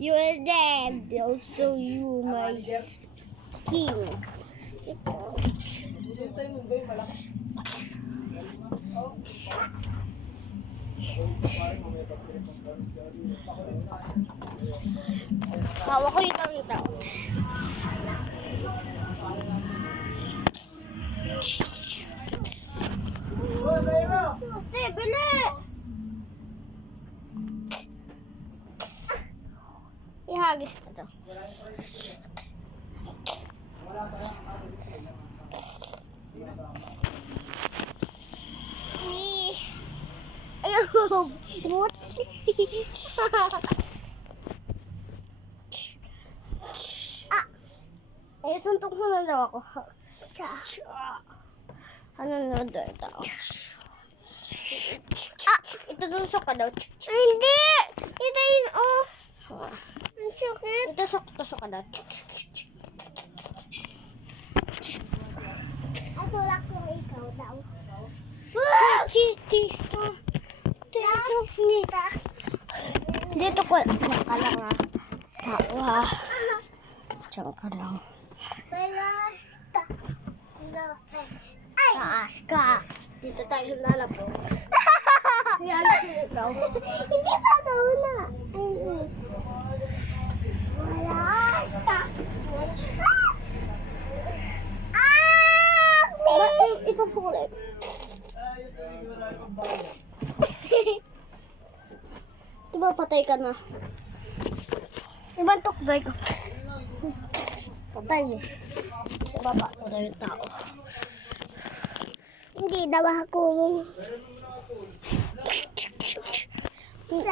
You are dead. Also, you my king. Hawak ko yung tao. Bili! Ihagis ko to. Ayun! What? Suntok mo na daw ako. Ano na daw ito? Itusok ka daw. Hindi! Ito yun, oh. Ang sakit. Itusok ka daw. Atulak mo ikaw daw. Dito. Dito ko. Diyan ka lang ah. Diyan ka lang. Taas ka. Dito tayo lalapo. Yan ikaw. Hindi pa daw na. Taas ka. Ito sulit. Diba patay ka na? Ibang tukbay ko. Patay eh. Sa baba ko na yung tao. Hindi daw ako. Hindi